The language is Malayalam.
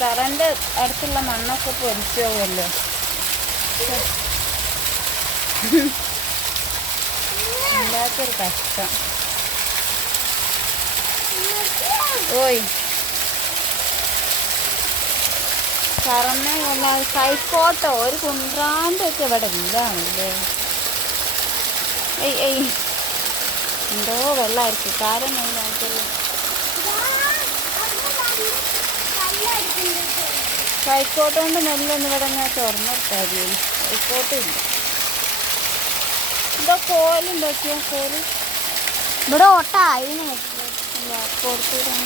തറന്റെ അടുത്തുള്ള മണ്ണൊക്കെ പൊരിച്ചു പോകുമല്ലോ. വല്ലാത്തൊരു കഷ്ടം. ഓയ് തറന്നെ കൈക്കോട്ടോ ഒരു കുന്ത്രാൻ്റെ ഒക്കെ ഇവിടെ ഇല്ലാണല്ലേ. എന്തോ വെള്ളമായിരിക്കും കാരം മെയിനായിട്ടുള്ള. കൈക്കോട്ട് കൊണ്ട് നെല്ലൊന്നും ഇവിടെ ഞാൻ തുറന്നിട്ടായിരുന്നു. കൈക്കോട്ടില്ല. എന്തോ കോലുണ്ടോക്കിയോ കോല് ഇവിടെ ഓട്ട അതിനെ കൊടുത്തിടാൻ.